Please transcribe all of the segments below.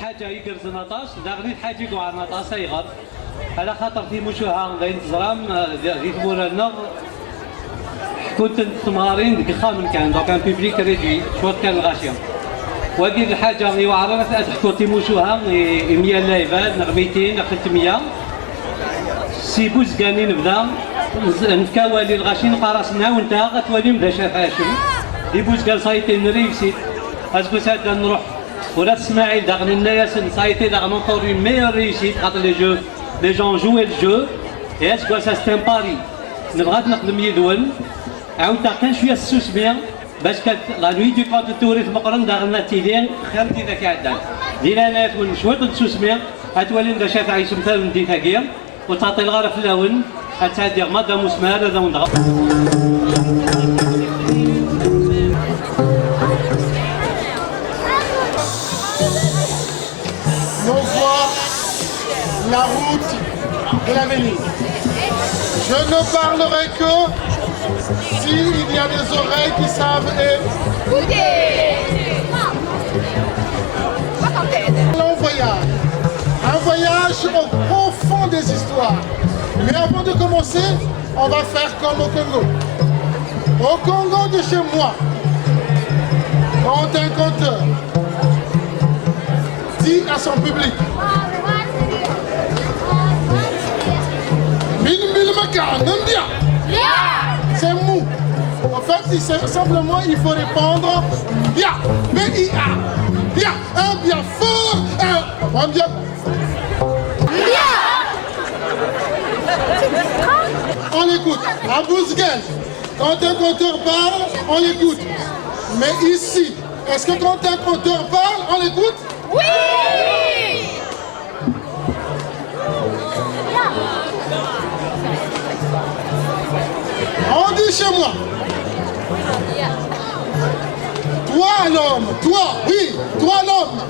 الحاجه يقرز نطاش داغني الحاجه يقع نطاش يغر على خاطر تيموشوها غادي تزرام دي ثمورنا كنت تمارين ديك خامن كان دونك ان بيبليك ريدوي شوط كان الغاشيه وهذه الحاجه اللي وعرفت تحكوا تيموشوها 100 لايفات 200 300 سيبوز كاني نبدا نفكاوالي الغاشين قرصنا وانت غتولي مدا شاف هاشم يبوز قال صايتي نريسيت اسكو ساد نروح ولا اسماعيل داغني الناس صايتي داغ نونكور اون ميور ريسيت خاطر لي جون جوي الجو اي اسكو سا ستان باري نبغى نخدم يدول عاودت كان شويه السوسميه باش كانت لا نوي دو كونت توريث مقرن داغنا تيلين خالتي ذاك عدان دينانات والمشوط السوسميه غتولي ندا شاف عايش مثال ندي ثاقيه وتعطي الغرف الاول غتعدي مادا مسمار هذا ونضغط la route et l'avenir. Je ne parlerai que s'il y a des oreilles qui savent écouter. Un voyage au profond des histoires. Mais avant de commencer, on va faire comme au Congo. Au Congo de chez moi, quand un conteur dit à son public c'est mou. En fait, simplement, il faut répondre bien. B-I-A. Bien. Un bien fort. Un bien. Bien. On l'écoute. À Bouzguel, quand un conteur parle, on l'écoute. Mais ici, est-ce que quand un conteur parle, on l'écoute? Oui. On dit chez moi, toi l'homme, toi, oui, toi l'homme,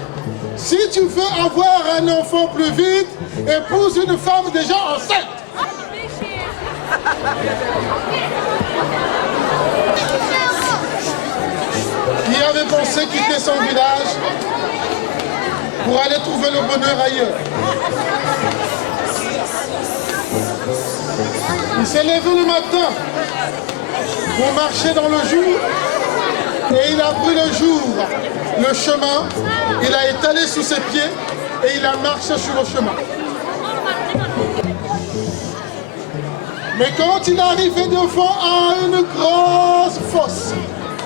si tu veux avoir un enfant plus vite, épouse une femme déjà enceinte. Qui avait pensé quitter son village pour aller trouver le bonheur ailleurs? Il s'est levé le matin pour marcher dans le jour et il a pris le jour, le chemin, il a étalé sous ses pieds et il a marché sur le chemin. Mais quand il est arrivé devant une grosse fosse,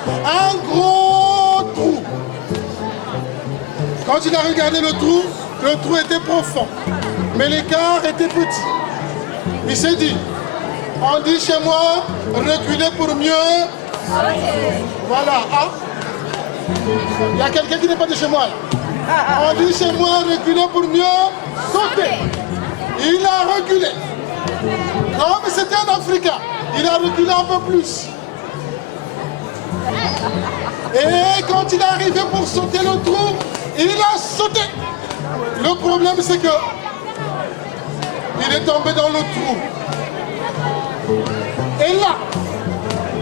un gros trou, quand il a regardé le trou était profond, mais l'écart était petit. Il s'est dit, on dit chez moi, reculer pour mieux. Voilà. Ah. Il y a quelqu'un qui n'est pas de chez moi. Là. On dit chez moi, reculer pour mieux sauter. Il a reculé. Comme c'était un Africain, il a reculé un peu plus. Et quand il est arrivé pour sauter le trou, il a sauté. Le problème, c'est que il est tombé dans le trou. Et là,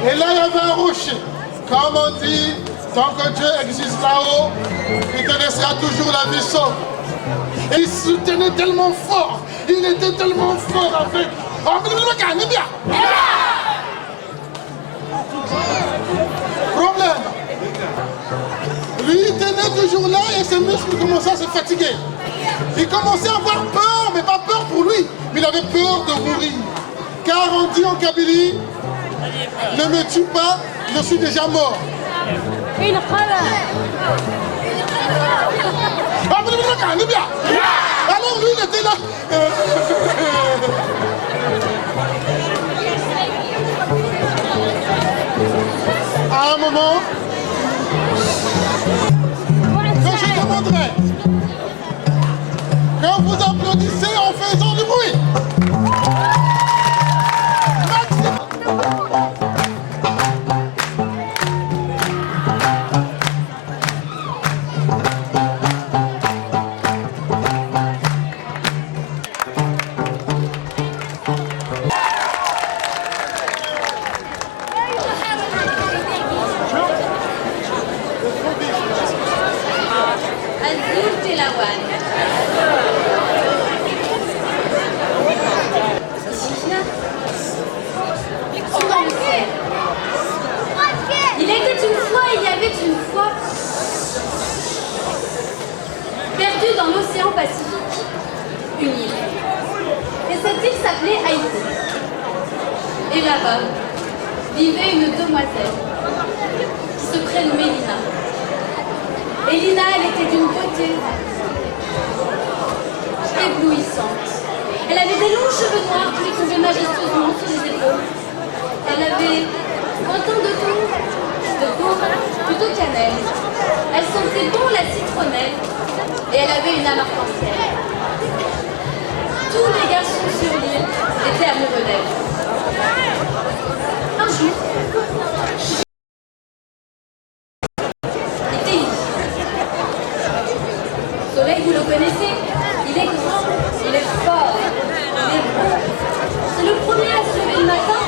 il y avait un rocher. Comme on dit, tant que Dieu existe là-haut, il te laissera toujours la vie sauve. Et il se tenait tellement fort, il était tellement fort avec... Problème. Lui, il tenait toujours là et ses muscles commençaient à se fatiguer. Il commençait à avoir peur, mais pas peur pour lui, mais il avait peur de mourir. Car on dit en Kabylie, ne me tue pas, je suis déjà mort. Alors lui, il était là. À un moment, que je demanderai que vous applaudissez en faisant du bruit. Marwan. Dans le ciel. Il était une fois, il y avait une fois, perdu dans l'océan Pacifique, une île. Et cette île s'appelait Haïti. Et là-bas, vivait une demoiselle qui se prénommait Lina. Et Lina, elle était d'une beauté éblouissante. Elle avait des longs cheveux noirs qui lui tombaient majestueusement sur les épaules. Elle avait un teint de cour plutôt cannelle. Elle sentait bon la citronnelle et elle avait une âme arc-en-ciel. Tous les garçons sur l'île étaient amoureux d'elle. Un jour, était ici. Soleil, vous le connaissez, il est grand, il est fort, il est beau. C'est le premier à se lever le matin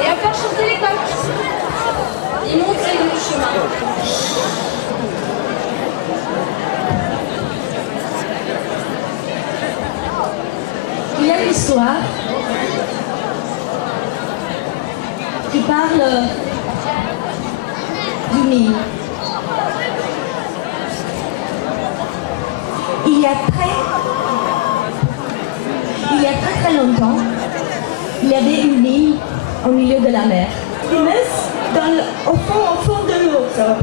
et à faire chanter les coqs. Il montrait le chemin. Il y a une histoire qui parle du Nil. Il y a très longtemps, il y avait une île au milieu de la mer. Ils laissent au fond de l'eau, ça va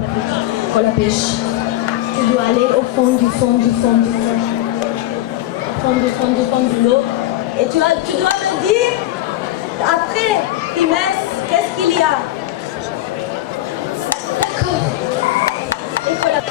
pour la pêche. Tu dois aller au fond du fond de l'eau. Et tu dois me dire, après, Inès, qu'est-ce qu'il y a? D'accord. Il faut la...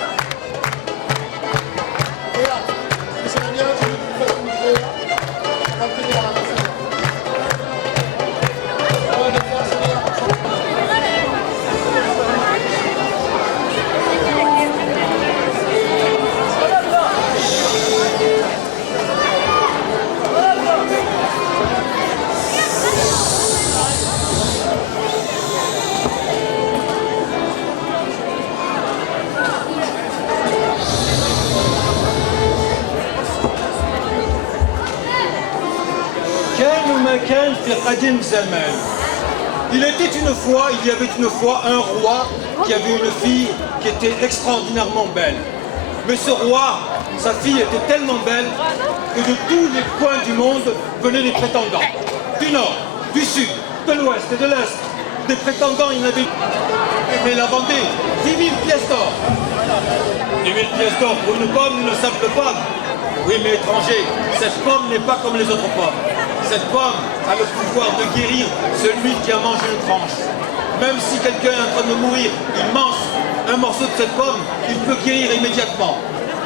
Il était une fois, il y avait une fois un roi qui avait une fille qui était extraordinairement belle. Mais ce roi, sa fille était tellement belle que de tous les coins du monde venaient des prétendants. Du nord, du sud, de l'ouest et de l'est. Des prétendants, il y en avait... Mais la vendait 10 000 pièces d'or. 10 000 pièces d'or pour une pomme, une simple pomme. Oui, mais étranger, cette pomme n'est pas comme les autres pommes. Cette pomme a le pouvoir de guérir celui qui a mangé une tranche. Même si quelqu'un est en train de mourir, il mange un morceau de cette pomme, il peut guérir immédiatement.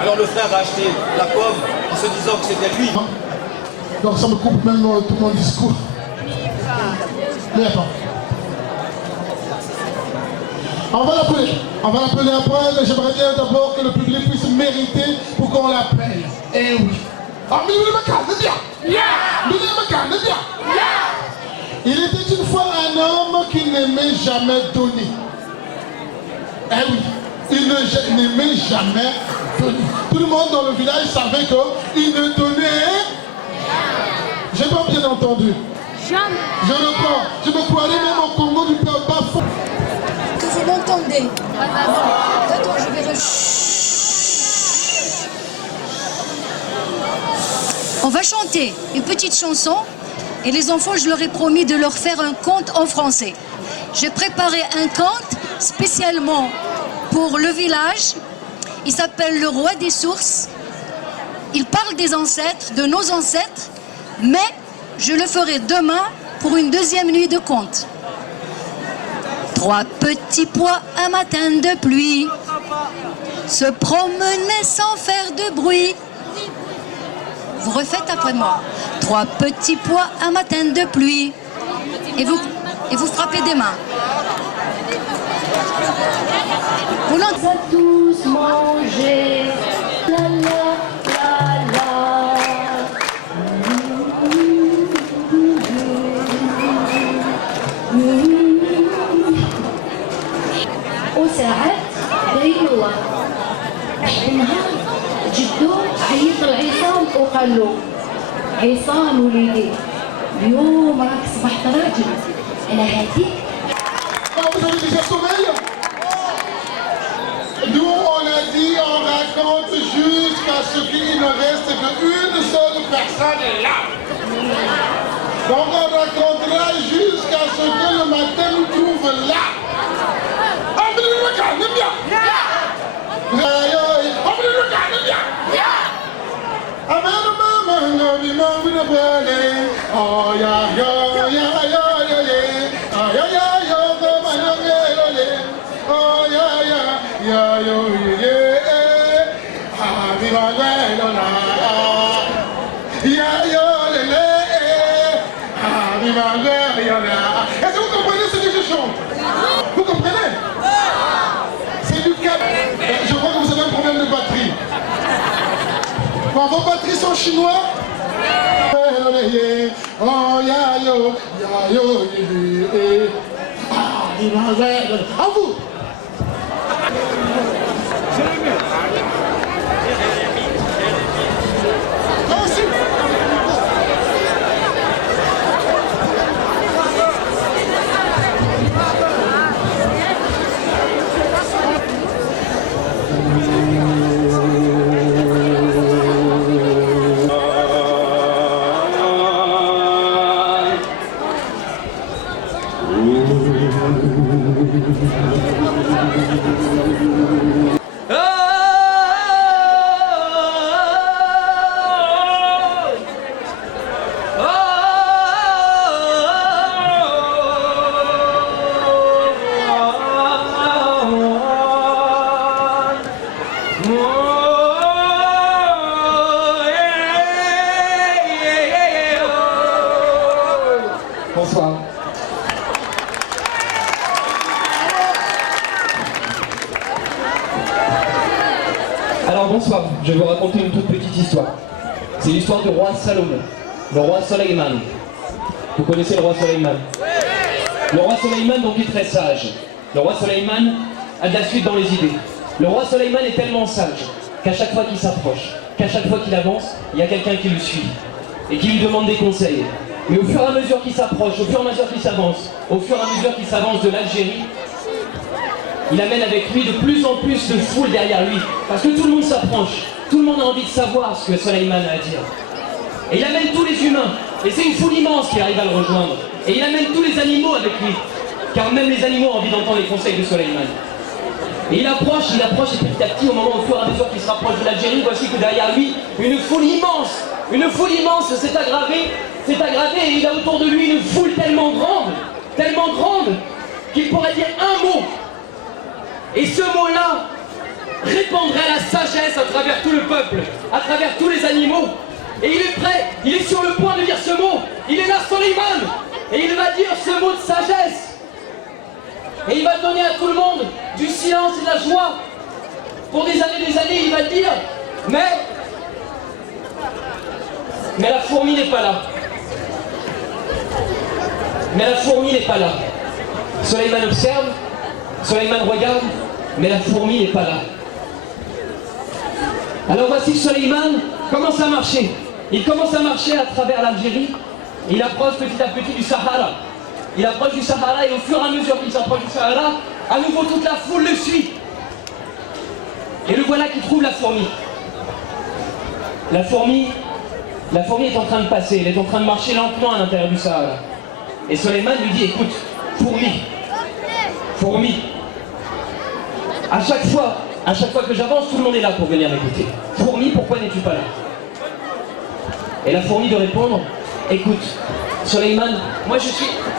Alors le frère a acheté la pomme en se disant que c'était lui. Donc ça me coupe même tout mon discours. Mais attends. On va l'appeler après, mais j'aimerais bien d'abord que le public puisse mériter pour qu'on l'appelle. Eh oui. Ah, mais il était une fois un homme qui n'aimait jamais donner. Eh oui, il n'aimait jamais donner. Tout le monde dans le village savait qu'il ne donnait. J'ai pas bien entendu. Jamais. Je reprends. Je me croirais même au Congo du peuple bas. Que vous m'entendez? Attends, je vais... On va chanter une petite chanson et les enfants, je leur ai promis de leur faire un conte en français. J'ai préparé un conte spécialement pour le village. Il s'appelle Le Roi des Sources. Il parle des ancêtres, de nos ancêtres, mais je le ferai demain pour une deuxième nuit de conte. 3 petits pois un matin de pluie se promenaient sans faire de bruit. Vous refaites après moi. 3 petits pois un matin de pluie. Et vous frappez des mains. Vous l'entendez? On va tous manger. La la la la. وساعات غيوة. وقال له عصام وليدي اليوم راك صبحت راجل على هاتيك. Vous avez déjà sommeil? Nous, on a dit, on raconte jusqu'à ce qu'il ne reste qu'une seule personne là. Donc on racontera jusqu'à ce que le matin nous trouve là. Oh yeah, yeah, yeah, yeah, yeah, oh yeah, yeah, yeah, oh yeah, yeah, yeah, yeah, happy birthday, yeah, yeah, happy birthday, est-ce que vous comprenez ce que je chante? Vous comprenez? C'est du cap. Je crois que vous avez un problème de batterie. Quand vos batteries sont chinois. Oh ya yo, à vous. Bonsoir. Alors bonsoir, je vais vous raconter une toute petite histoire. C'est l'histoire du roi Salomon, le roi Soleiman. Vous connaissez le roi Soleiman? Le roi Soleiman donc est très sage. Le roi Soleiman a de la suite dans les idées. Le roi Soleiman est tellement sage qu'à chaque fois qu'il s'approche, qu'à chaque fois qu'il avance, il y a quelqu'un qui le suit et qui lui demande des conseils. Mais au fur et à mesure qu'il s'approche, au fur et à mesure qu'il s'avance, au fur et à mesure qu'il s'avance de l'Algérie, il amène avec lui de plus en plus de foule derrière lui. Parce que tout le monde s'approche, tout le monde a envie de savoir ce que Soleiman a à dire. Et il amène tous les humains, et c'est une foule immense qui arrive à le rejoindre. Et il amène tous les animaux avec lui, car même les animaux ont envie d'entendre les conseils de Soleiman. Et il approche, et petit à petit, au moment au fur et à mesure qu'il se rapproche de l'Algérie, voici que derrière lui, une foule immense s'est aggravée, et il a autour de lui une foule tellement grande, qu'il pourrait dire un mot. Et ce mot-là répandrait la sagesse à travers tout le peuple, à travers tous les animaux. Et il est prêt, il est sur le point de dire ce mot. Il est là, Soleiman, et il va dire ce mot de sagesse. Et il va donner à tout le monde du silence et de la joie. Pour des années, il va dire, mais la fourmi n'est pas là. Mais la fourmi n'est pas là. Soleiman observe, Soleiman regarde, mais la fourmi n'est pas là. Alors voici Soleiman commence à marcher. Il commence à marcher à travers l'Algérie. Il approche petit à petit du Sahara. Il approche du Sahara et au fur et à mesure qu'il s'approche du Sahara, à nouveau toute la foule le suit. Et le voilà qui trouve la fourmi. La fourmi est en train de passer, elle est en train de marcher lentement à l'intérieur du Sahara. Et Soleiman lui dit, écoute, fourmi, à chaque fois que j'avance, tout le monde est là pour venir m'écouter. Fourmi, pourquoi n'es-tu pas là? Et la fourmi de répondre, écoute, Soleiman,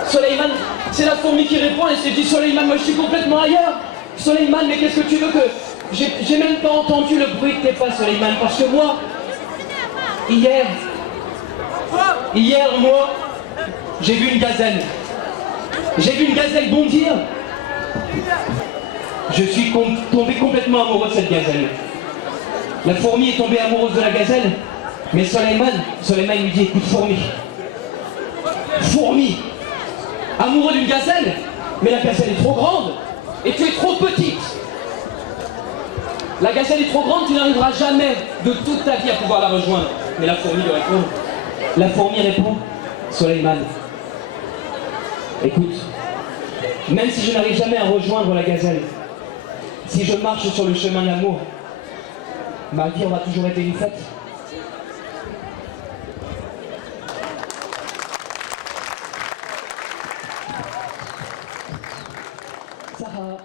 Soleiman, c'est la fourmi qui répond et se dit, Soleiman, moi je suis complètement ailleurs. Soleiman, mais qu'est-ce que tu veux que... J'ai même pas entendu le bruit de tes pas, Soleiman, parce que moi, hier, moi, j'ai vu une gazelle. J'ai vu une gazelle bondir. Je suis tombé complètement amoureux de cette gazelle. La fourmi est tombée amoureuse de la gazelle, mais Soleiman lui dit, écoute, fourmi, amoureux d'une gazelle, mais la gazelle est trop grande, et tu es trop petite. La gazelle est trop grande, tu n'arriveras jamais de toute ta vie à pouvoir la rejoindre. Mais la fourmi lui répond. La fourmi répond, Soleiman, écoute, même si je n'arrive jamais à rejoindre la gazelle, si je marche sur le chemin de l'amour, ma vie aura toujours été une fête. Sarah.